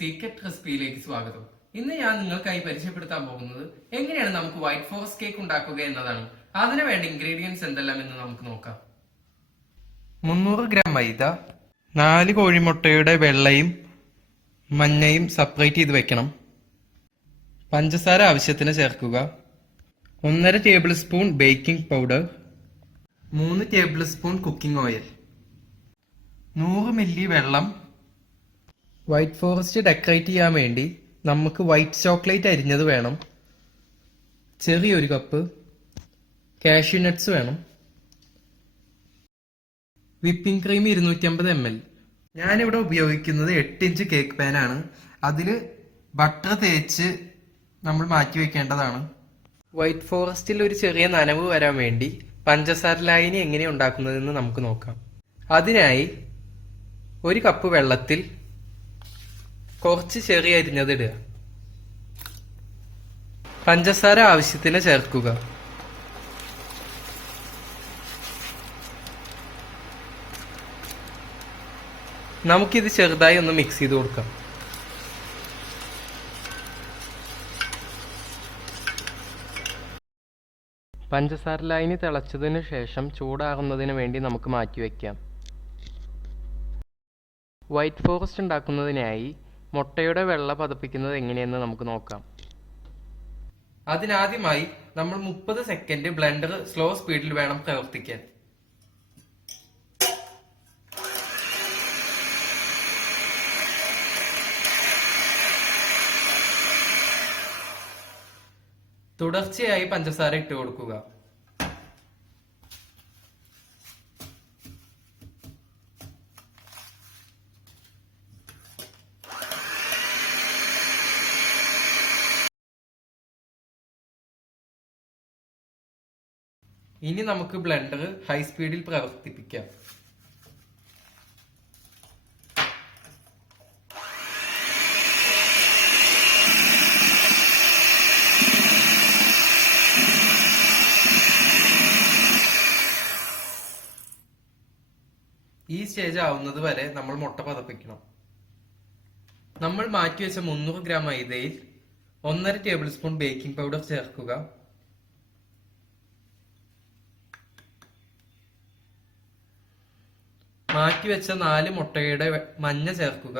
Secret റെസിപ്പിയിലേക്ക് സ്വാഗതം. ഇന്ന് ഞാൻ നിങ്ങൾക്കായി പരിചയപ്പെടുത്താൻ പോകുന്നത് എങ്ങനെയാണ് നമുക്ക് വൈറ്റ് ഫോറസ്റ്റ് കേക്ക് ഉണ്ടാക്കുക എന്നതാണ്. അതിനു വേണ്ട ഇൻഗ്രീഡിയൻസ് എന്തെല്ലാം എന്ന് നമുക്ക് നോക്കാം. 300 ഗ്രാം മൈദ, 4 കോഴിമുട്ടയുടെ വെള്ളയും മഞ്ഞയും സെപ്പറേറ്റ് ചെയ്ത് വെക്കണം. പഞ്ചസാര ആവശ്യത്തിന് ചേർക്കുക. 1.5 tablespoon baking powder, 3 table spoon cooking oil, 100 milli വെള്ളം. വൈറ്റ് ഫോറസ്റ്റ് ഡെക്കറേറ്റ് ചെയ്യാൻ വേണ്ടി നമുക്ക് വൈറ്റ് ചോക്ലേറ്റ് അരിഞ്ഞത് വേണം. ചെറിയൊരു കപ്പ് കാഷ്യൂ നട്ട്സ് വേണം. Whipping cream 250 ml. ഞാനിവിടെ ഉപയോഗിക്കുന്നത് 8 ഇഞ്ച് കേക്ക് പാനാണ്. അതിൽ ബട്ടർ തേച്ച് നമ്മൾ മാറ്റി വെക്കേണ്ടതാണ്. വൈറ്റ് ഫോറസ്റ്റിൽ ഒരു ചെറിയ നനവ് വരാൻ വേണ്ടി പഞ്ചസാര ലായനി എങ്ങനെ ഉണ്ടാക്കുന്നതെന്ന് നമുക്ക് നോക്കാം. അതിനായി 1 കപ്പ് വെള്ളത്തിൽ കുറച്ച് ചെറിയ അരിഞ്ഞത് ഇടുക. പഞ്ചസാര ആവശ്യത്തിന് ചേർക്കുക. നമുക്കിത് ചെറുതായി ഒന്ന് മിക്സ് ചെയ്ത് കൊടുക്കാം. പഞ്ചസാര ലായനി തിളച്ചതിന് ശേഷം ചൂടാറുന്നതിന് വേണ്ടി നമുക്ക് മാറ്റിവെക്കാം. വൈറ്റ് ഫോറസ്റ്റ് ഉണ്ടാക്കുന്നതിനായി മുട്ടയുടെ വെള്ള പതപ്പിക്കുന്നത് എങ്ങനെയെന്ന് നമുക്ക് നോക്കാം. അതിനാദ്യമായി നമ്മൾ 30 സെക്കൻഡ് ബ്ലെൻഡർ സ്ലോ സ്പീഡിൽ വേണം പ്രവർത്തിക്കാൻ. തുടർച്ചയായി പഞ്ചസാര ഇട്ട് കൊടുക്കുക. ഇനി നമുക്ക് ബ്ലെൻഡർ ഹൈ സ്പീഡിൽ പ്രവർത്തിപ്പിക്കാം. ഈ സ്റ്റേജ് ആവുന്നത് വരെ നമ്മൾ മുട്ട പതപ്പിക്കണം. നമ്മൾ മാറ്റിവെച്ച 300 ഗ്രാം മൈദയിൽ 1.5 ടേബിൾ സ്പൂൺ ബേക്കിംഗ് പൗഡർ ചേർക്കുക. മാറ്റിവെച്ച 4 മുട്ടയുടെ മഞ്ഞ ചേർക്കുക.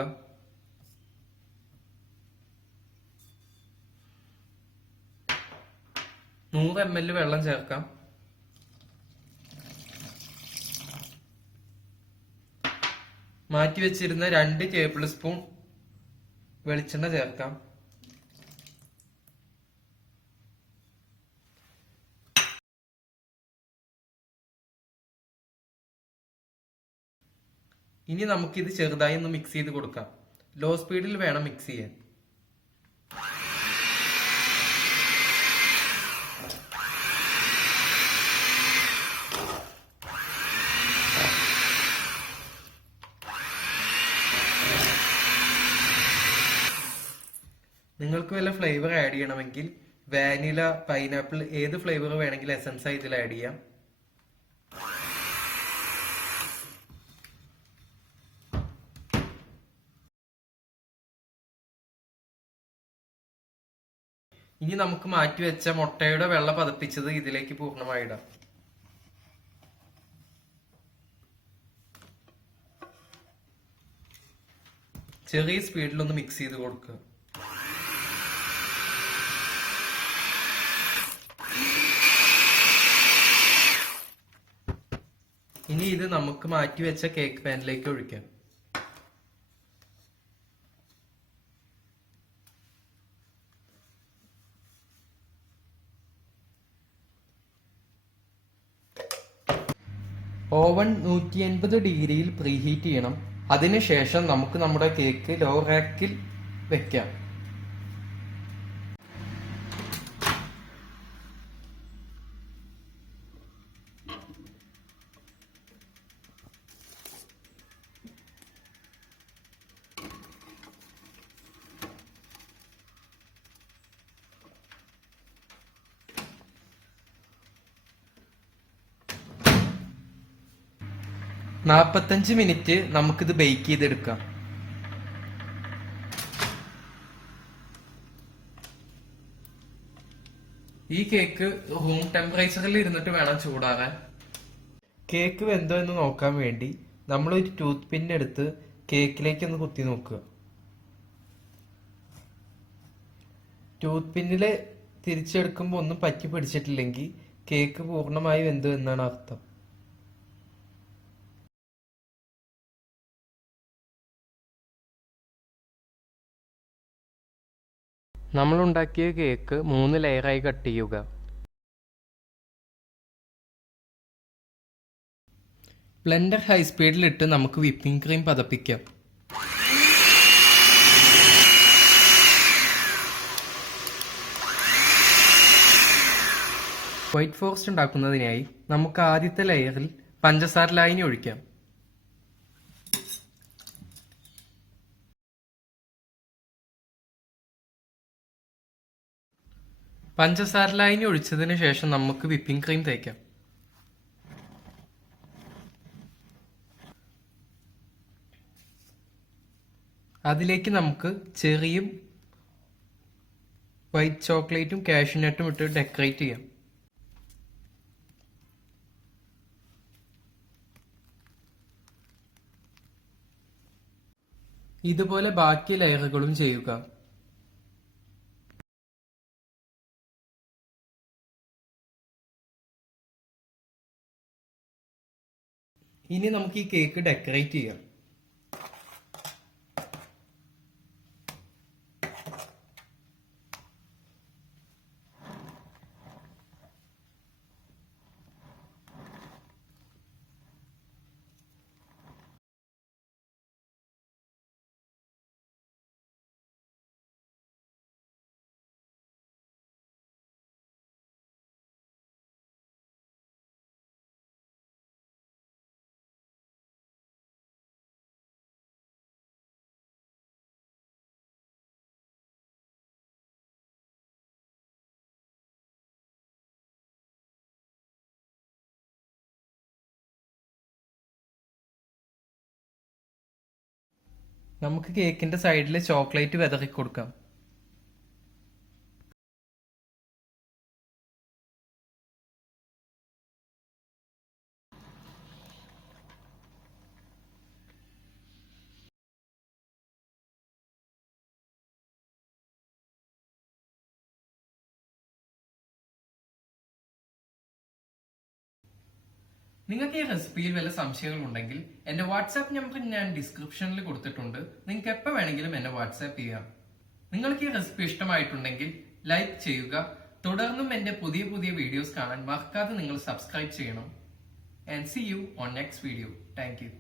$100 ml വെള്ളം ചേർക്കാം. മാറ്റിവെച്ചിരുന്ന 2 ടേബിൾ സ്പൂൺ വെളിച്ചെണ്ണ ചേർക്കാം. ഇനി നമുക്കിത് ചെറുതായി ഒന്ന് മിക്സ് ചെയ്ത് കൊടുക്കാം. ലോ സ്പീഡിൽ വേണം മിക്സ് ചെയ്യാൻ. നിങ്ങൾക്ക് വല്ല ഫ്ലേവർ ആഡ് ചെയ്യണമെങ്കിൽ വാനില, പൈനാപ്പിൾ, ഏത് ഫ്ലേവർ വേണമെങ്കിൽ എസൻസ് ഇതിൽ ആഡ് ചെയ്യാം. ഇനി നമുക്ക് മാറ്റിവെച്ച മുട്ടയുടെ വെള്ള പതപ്പിച്ചത് ഇതിലേക്ക് പൂർണ്ണമായി ഇടാം. ചെറിയ സ്പീഡിലൊന്ന് മിക്സ് ചെയ്ത് കൊടുക്കുക. ഇനി ഇത് നമുക്ക് മാറ്റിവെച്ച കേക്ക് പാനിലേക്ക് ഒഴിക്കാം. ഓവൻ 180 ഡിഗ്രിയിൽ പ്രീഹീറ്റ് ചെയ്യണം. അതിനുശേഷം നമുക്ക് നമ്മുടെ കേക്ക് ലോ റാക്കിൽ വെക്കാം. $45 മിനിറ്റ് നമുക്കിത് ബേക്ക് ചെയ്തെടുക്കാം. ഈ കേക്ക് റൂം ടെമ്പറേച്ചറിൽ ഇരുന്നിട്ട് വേണം ചൂടാകാൻ. കേക്ക് വെന്തോ എന്ന് നോക്കാൻ വേണ്ടി നമ്മളൊരു ടൂത്ത് പിൻ എടുത്ത് കേക്കിലേക്ക് ഒന്ന് കുത്തി നോക്കുക. ടൂത്ത് പിന്നില് തിരിച്ചെടുക്കുമ്പോൾ ഒന്നും പറ്റി പിടിച്ചിട്ടില്ലെങ്കിൽ കേക്ക് പൂർണ്ണമായി വെന്തു എന്നാണ് അർത്ഥം. നമ്മൾ ഉണ്ടാക്കിയ കേക്ക് 3 ലെയറായി കട്ട് ചെയ്യുക. ബ്ലെൻഡർ ഹൈ സ്പീഡിലിട്ട് നമുക്ക് വിപ്പിംഗ് ക്രീം പതപ്പിക്കാം. വൈറ്റ് ഫോറസ്റ്റ് ഉണ്ടാക്കുന്നതിനായി നമുക്ക് ആദ്യത്തെ ലെയറിൽ പഞ്ചസാര ലായനി ഒഴിക്കാം. പഞ്ചസാര ലായനി ഒഴിച്ചതിന് ശേഷം നമുക്ക് വിപ്പിംഗ് ക്രീം തേക്കാം. അതിലേക്ക് നമുക്ക് ചെറിയും വൈറ്റ് ചോക്ലേറ്റും കാഷ്യൂനട്ടും ഇട്ട് ഡെക്കറേറ്റ് ചെയ്യാം. ഇതുപോലെ ബാക്കി ലെയറുകളും ചെയ്യുക. ഇനി നമുക്ക് ഈ കേക്ക് ഡെക്കറേറ്റ് ചെയ്യാം. നമുക്ക് കേക്കിന്റെ സൈഡിൽ ചോക്ലേറ്റ് വിതറി കൊടുക്കാം. നിങ്ങൾക്ക് ഈ റെസിപ്പിയിൽ വല്ല സംശയങ്ങളുണ്ടെങ്കിൽ എന്റെ വാട്സാപ്പ് നമ്പർ ഞാൻ ഡിസ്ക്രിപ്ഷനിൽ കൊടുത്തിട്ടുണ്ട്. നിങ്ങൾക്ക് എപ്പോൾ വേണമെങ്കിലും എന്നെ വാട്സാപ്പ് ചെയ്യാം. നിങ്ങൾക്ക് ഈ റെസിപ്പി ഇഷ്ടമായിട്ടുണ്ടെങ്കിൽ ലൈക്ക് ചെയ്യുക. തുടർന്നും എന്റെ പുതിയ പുതിയ വീഡിയോസ് കാണാൻ മറക്കാതെ നിങ്ങൾ സബ്സ്ക്രൈബ് ചെയ്യണം. And see you on next video. Thank U.